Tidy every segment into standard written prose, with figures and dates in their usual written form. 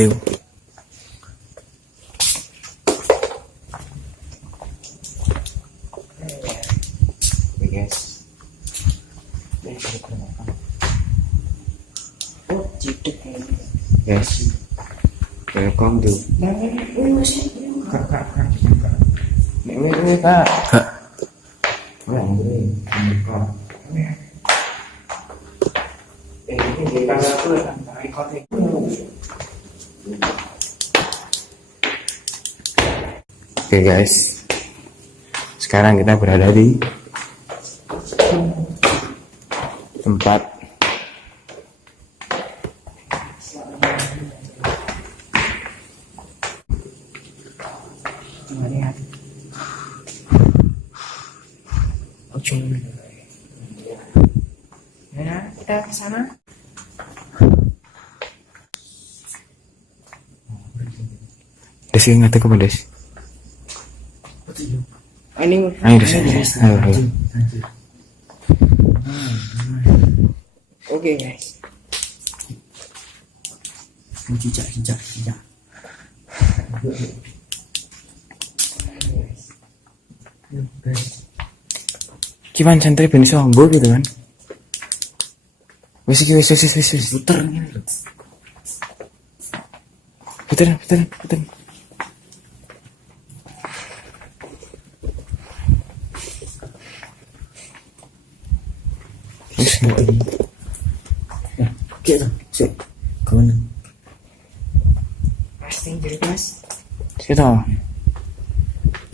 Ayo. Oke guys. Oh, cedek ini. Guys. Welcome to. Kak. Ini Kak. Kak. Oke guys, sekarang kita berada di tempat Lihat. Ujung. Ya, kita ke sana. Des ingat aku Des. Ini Ayo Des. Ayo. Oke guys. Jejak. Gimana santri ben sombong gitu kan? Wis Puter ini loh. Puter. Oke tuh, sih. Kawan. Pasti jelas. Kita.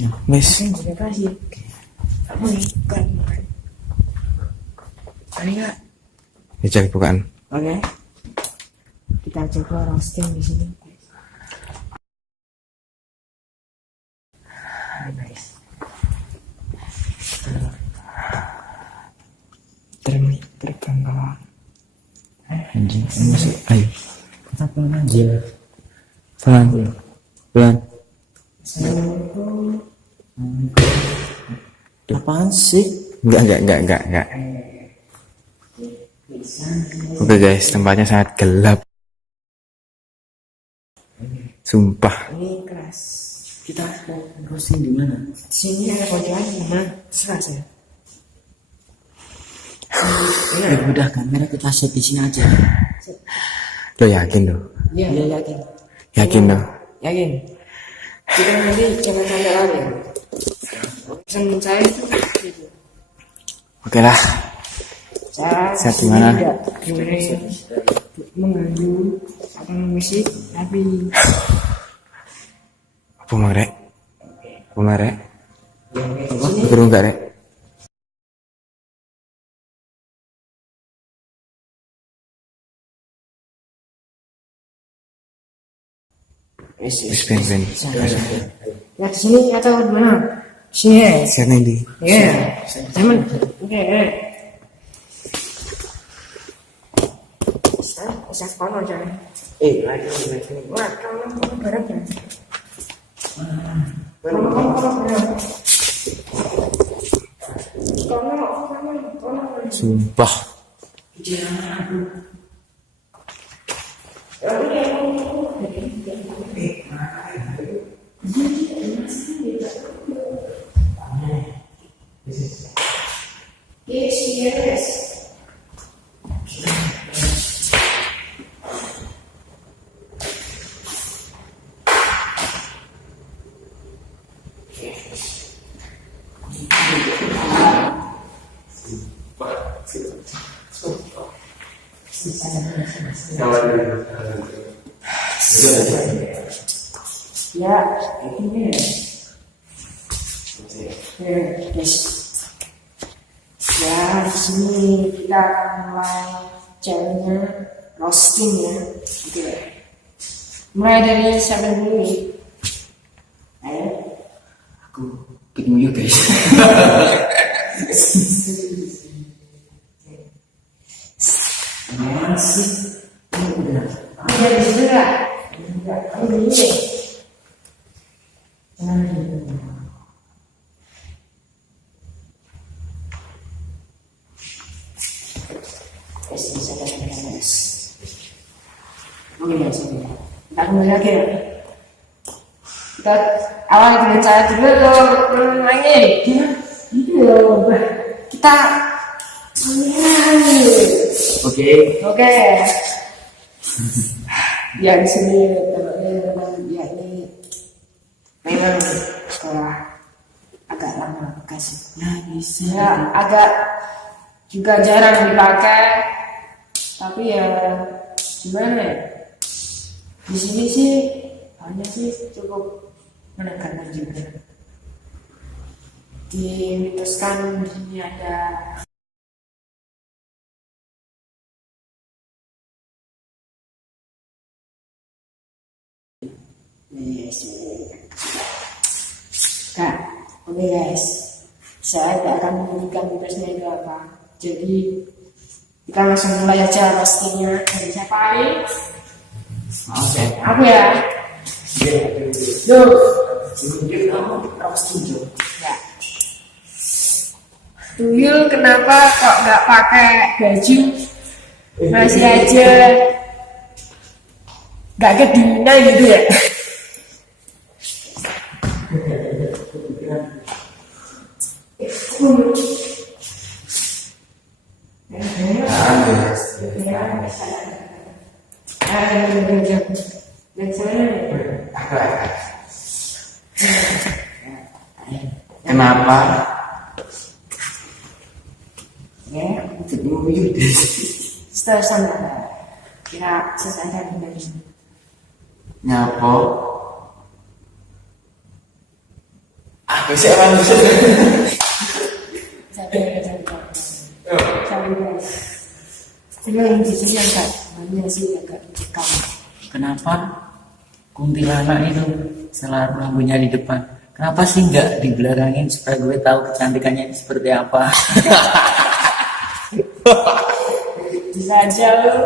Ya, Wis. pasti jelas ya. Kamu ikan. Ada nggak? Cari bukaan. Oke. Kita coba roasting di sini. Nice. Terbang. Anjing, masuk. Ayo. Kita pelan aja. Pelan. Apaan sih? Enggak. Oke guys, tempatnya sangat gelap. Sumpah. Ini kelas. Kita mau roasting di mana? Di sini ada pojokan mana? Terserah saya. Udah kamera kita set di sini aja. Lo yakin lo? Iya yakin. Yakin lo? Yakin. Kita nanti jangan sampai lari. Pesan saya itu. Oke lah. Saya gimana? tidak mengganggu apa musik tapi Apa mau rek? Turun enggak rek? Wis ben. ya di sini atau di mana? Sini ya. Sana di. Iya. Teman. Oke. Bisa kono jangan. Lagi. Wah, kalau barang ya. Sumpah. Yes. Ya, ini yes. Ya, di sini kita akan mulai channelnya roasting ya. Oke. Mulai dari 7 menit. Ayo. Aku bingung guys. Masih. Udah di sini nggak? Kamu di sini. Bisa. Oke guys. Ntar kembali lagi ya. Kita awal dengan saya dulu tuh lagi. Gitu. Kita Oke. Oke. Ya di sini teman-teman ya ini memang sekolah agak lama bekas. Ya bisa. Ya agak juga jarang dipakai. Tapi ya gimana ya? Di sini sih hanya sih cukup menekankan juga. Dimituskan di sini ada yes. Nah, oke guys, saya tidak akan memberikan tugasnya itu apa. Jadi kita langsung mulai aja pastinya dari siapa ini? Oke. Aku ya. Duh. Ya. Tuyul kenapa kok nggak pakai baju? Masih aja nggak kedinginan gitu ya? Kenapa? Ya, setelah sana kita selesaikan dari sini. Nyapo? Aku sih orang bisa. Sampai guys. Sebenarnya di sini agak banyak sih agak cekam. Kenapa kuntilanak itu selalu lampunya di depan? Kenapa sih nggak dibelakangin supaya gue tahu kecantikannya seperti apa? Bisa aja lu.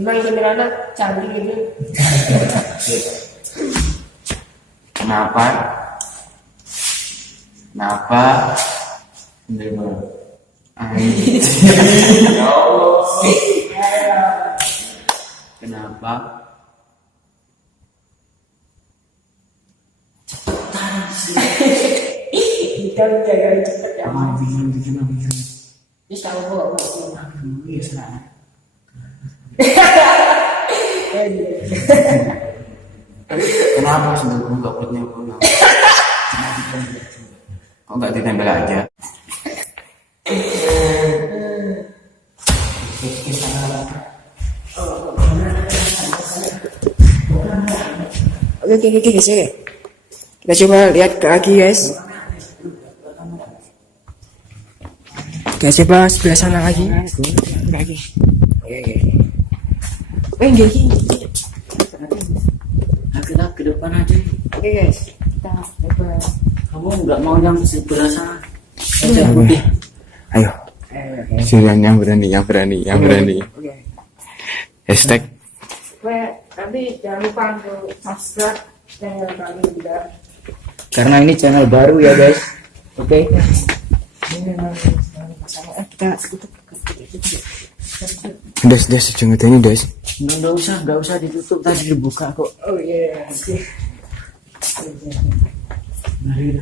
Memang kuntilanak cantik itu. Kenapa? Kenapa? Menerima. Kenapa? Kita jaga cepet ya. Bikin. Bisa aku kok. Iya, senang. Kenapa sendal gue gak punya bola? Kok gak ditempel aja? Oke guys, oke. Kita coba lihat kaki guys. Kita coba sebelah sana lagi. Kaki. Oke. Gigi. Nah, kita ke depan aja. Oke guys, kita coba. Kamu nggak mau yang sebelah sana? Oke. Ayo. Silakan yang berani. Oke. Hashtag. Nanti jangan lupa untuk subscribe channel kami juga. Karena ini channel baru ya guys. Oke. Ini memang kita Das, jangan tanya das. Nggak usah ditutup, tadi dibuka kok. oh iya oke. Ngeri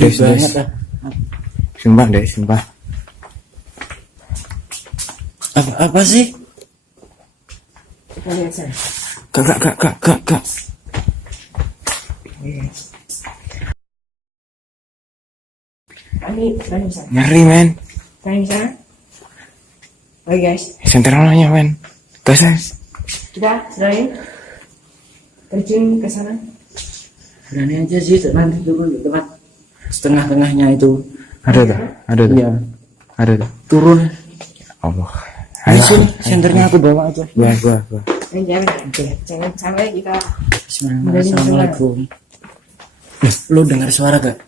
Das. banget ah. Sumpah. Apa sih? Kita lihat saya. Kak. Kami bisa. Nyari men. Kami bisa. Oke guys, Sentralnya men. Gas. kita serahin terjun ke sana. Berani aja sih, nanti turun di tempat setengah-tengahnya itu. Ada tuh. Iya. Ada tuh. Turun. Allah. Di sini, senternya aku bawa aja. Gua. Jangan sampai kita Assalamualaikum. Lu dengar suara gak?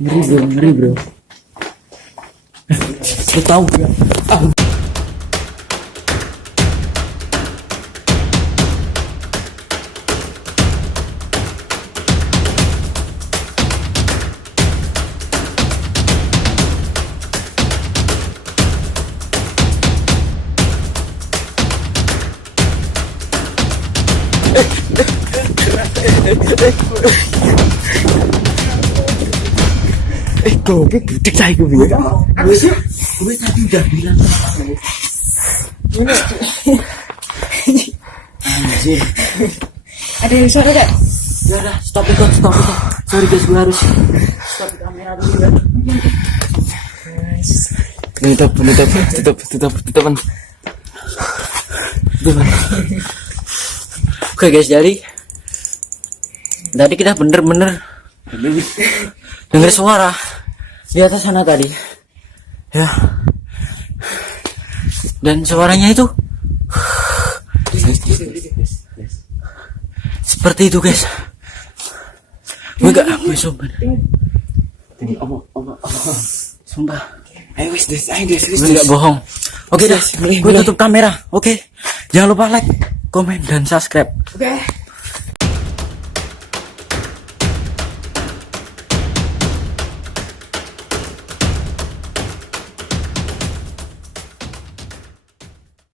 Ngeri bro. Lu tahu ya? Goblok budik saya gue. Gue tadi udah bilang sama kamu. Anjir. Ada yang suara gak? Ya udah, stop itu. Sorry guys, gue harus stop kamera dulu ya. Tutupan. Oke guys, jadi tadi kita bener-bener dengar suara di atas sana tadi, ya. Dan suaranya itu seperti itu guys. Gue sumpah. Sumpah. Ayo wis. Gue gak bohong. Oke dah, gue tutup kamera. Oke, jangan lupa like, komen, dan subscribe. Oke.